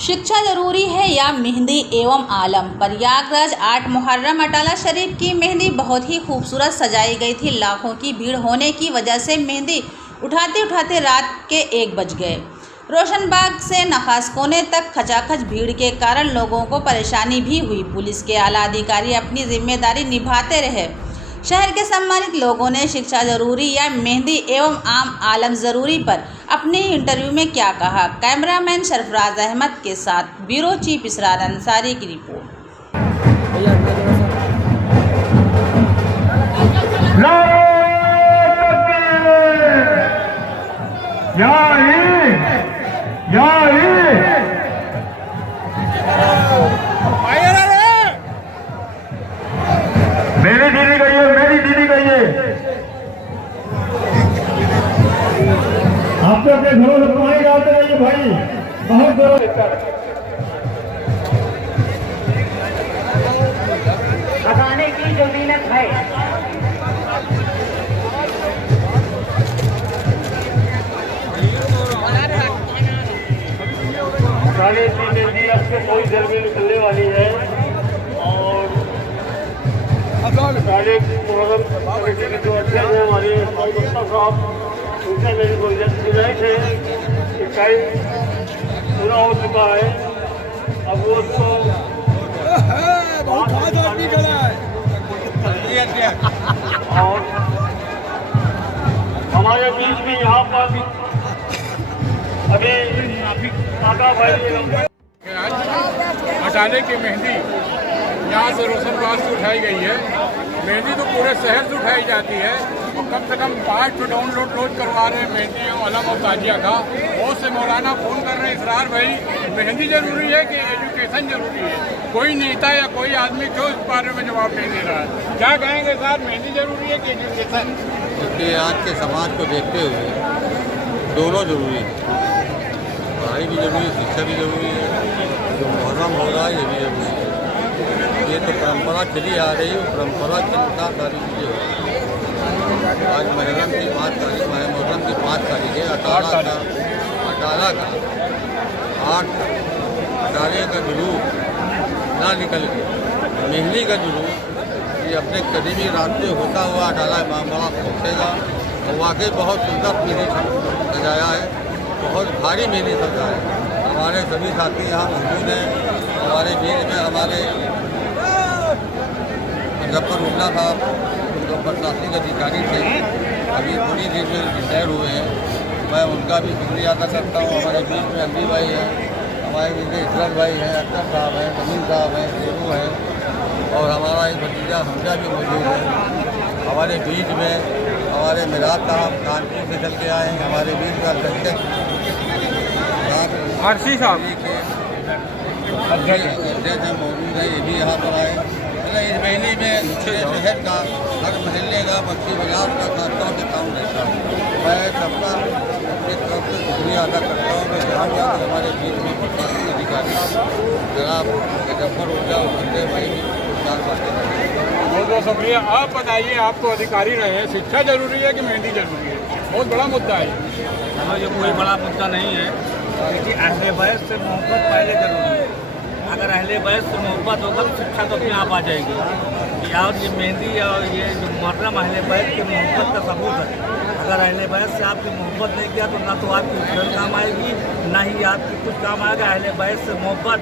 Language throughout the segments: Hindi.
शिक्षा जरूरी है या मेहंदी एवं आलम। प्रयागराज 8 मुहर्रम अटाला शरीफ की मेहंदी बहुत ही खूबसूरत सजाई गई थी। लाखों की भीड़ होने की वजह से मेहंदी उठाते उठाते रात के 1 बज गए। रोशनबाग से नखास कोने तक खचाखच भीड़ के कारण लोगों को परेशानी भी हुई। पुलिस के आला अधिकारी अपनी जिम्मेदारी निभाते रहे। शहर के सम्मानित लोगों ने शिक्षा जरूरी या मेहंदी एवं आम आलम जरूरी पर अपने इंटरव्यू में क्या कहा। कैमरामैन सरफराज अहमद के साथ ब्यूरो चीफ इसरार अंसारी की रिपोर्ट। मेरी दीदी कहिए आप तो अपने घरों से पानी डालते रहिए भाई। बहुत बताने की जो नीयत है साढ़े 3 मेहंदी अब से कोई देर में निकलने वाली है और साढ़े मुहर्रम कमेटी के जो अध्यक्ष हैं हमारे साहब, उनसे मेरी गुजारिश है कि टाइम पूरा हो चुका है। अब वो उसको और हमारे बीच में यहाँ पर अभी काका भाई अटाले की मेहंदी यहाँ से रोशनबाग से उठाई गई है। मेहंदी तो पूरे शहर से उठाई जाती है और कम से कम 5 तो डाउनलोड रोज करवा रहे हैं मेहंदी और अलम और ताजिया का। बहुत से मौलाना फ़ोन कर रहे हैं, इसरार भाई मेहंदी जरूरी है कि एजुकेशन जरूरी है। कोई नेता या कोई आदमी क्यों इस बारे में जवाब नहीं दे रहा है। क्या कहेंगे सर, मेहंदी जरूरी है कि एजुकेशन? क्योंकि आज के समाज को देखते हुए दोनों जरूरी है। पढ़ाई भी जरूरी है, शिक्षा भी जरूरी है। जो मुहर्रम हो रहा है ये भी जरूरी है। ये तो परंपरा चली आ रही है, परंपरा के अनुसार सारी चीज़ें हो रही हैं। आज मुहर्रम की 5 तारीख, मुहर्रम की 5 तारीख है। अटाला का 8 अटाले का जुलूस ना निकल के मेहंदी का जुलूस ये अपने कदीमी रास्ते होता हुआ अटाला मामला पहुँचेगा। और वाकई बहुत सुंदर मेहंदी सजाया है, बहुत भारी मेहंदी सजा है। हमारे सभी साथी यहाँ मौजूद हैं। हमारे बीच में हमारे मुजफ्फरुल्लाह साहब जो प्रशासनिक अधिकारी थे, अभी थोड़ी देर में रिटायर हुए हैं। मैं उनका भी शुक्रिया अदा करता हूँ। हमारे बीच में अली भाई हैं, हमारे बीच में इसरत भाई हैं, अख्तर साहब हैं, जमीन साहब हैं, शेरू हैं और हमारा एक भतीजा हमजा भी मौजूद है। हमारे बीच में हमारे मिराज साहब कानपुर से चल के आए हैं। हमारे बीच का अध्यक्ष आरसी साहब अध्यक्ष मौजूद है, ये भी यहाँ पर आए। मतलब इस महीने में शहर का हर महल्ले का बच्ची बाजार का खासतौर से काम रहता है। मैं सबका अपनी तरफ से शुक्रिया अदा करता हूँ। मैं जहाँ भी आकर हमारे बीच में प्रशासनिक अधिकारी जनाब मुजफ्फरुल्लाह उनके भाई भी 4 बातें करें। बहुत बहुत शुक्रिया। आप बताइए, आप तो अधिकारी रहे हैं, शिक्षा जरूरी है कि मेहंदी जरूरी है? बहुत बड़ा मुद्दा है। ये कोई बड़ा मुद्दा नहीं है, क्योंकि अहले बैत से मोहब्बत पहले जरूरी है। अगर अहले बैत से मोहब्बत होगा तो शिक्षा तो अपने आप आ जाएगी। और ये मेहंदी और ये जो मुहर्रम अहले बैत की मोहब्बत का सबूत है। अगर अहले बैत से आपकी मोहब्बत नहीं किया तो ना तो आपकी उजर काम आएगी, ना ही आपकी कुछ काम आएगा। अहले बैत से मोहब्बत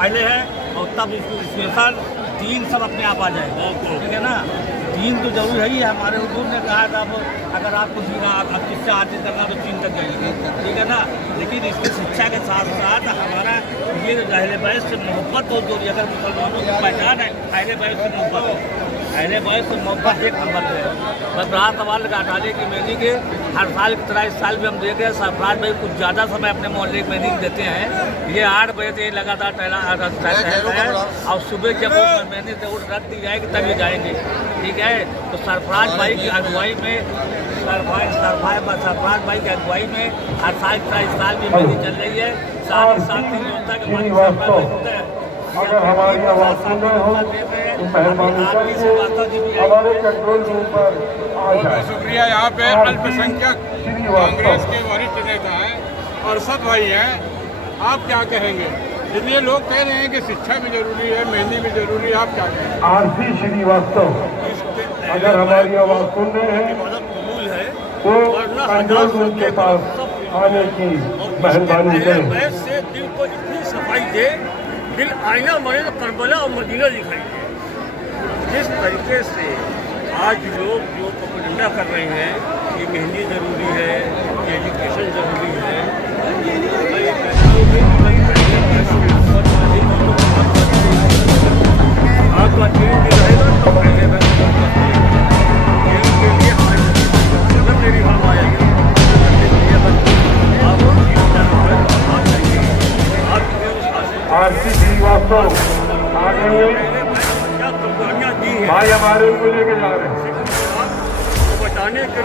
पहले है और तब स्पेशल दीन सब अपने आप आ जाएगा। ठीक है ना, दीन तो जरूरी है ही है। हमारे हुजूर ने कहा था अगर आपको दीन आप किससे हासिल करना तो दीन तक जाएंगे। ठीक है ना, लेकिन इसकी शिक्षा के साथ साथ हमारा ये जो अहले बैत से मोहब्बत बहुत जरूरी है। अगर मुसलमानों की पहचान है अहले बैत से मोहब्बत है, अहले बैत से मोहब्बत एक नंबर है। बस रहा सवाल का अटाले की मेहंदी के हर साल की तरह इस साल भी हम देख रहे हैं। सरफराज भाई कुछ ज़्यादा समय अपने मोहल्ले की मेहंदी देते हैं। ये 8 बजे से लगातार टहलते हैं और सुबह जब मेहंदी से उठ रख दी जाएगी तभी जाएंगे। ठीक है, तो सरफराज भाई की अगुवाई में सरफराज भाई की अगुवाई में हर साल की तरह इस साल भी मेहंदी चल रही है। साथ ही साथ अगर हमारी आवाज़ सुन रहे हो तो मेहरबानी करके हमारे कंट्रोल रूम पर आ जाए। बहुत शुक्रिया। यहाँ पे अल्पसंख्यक कांग्रेस के वरिष्ठ नेता हैं, अरशद भाई हैं, आप क्या कहेंगे? इसलिए लोग कह रहे हैं कि शिक्षा भी जरूरी है, मेहंदी भी जरूरी है। आप क्या कहें? आरती श्रीवास्तव अगर हमारी आवाज सुन रहे हैं तो कंट्रोल रूम के पास आने की मेहरबानी करें। से दिल को इतनी सफाई दे, दिल आईना बने तो करबला और मदीना दिखाई दे। जिस तरीके से आज लोग जो प्रोपेगेंडा कर रहे हैं कि मेहंदी ज़रूरी है, कि एजुकेशन ज़रूरी है, आपका चेंज रहेगा तो पहले मेरी हम आएगी आरती श्रीवास्तव आगे क्या कुर्बानियाँ दी हैं भाई हमारे उनको लेके जा रहे हैं। बताने के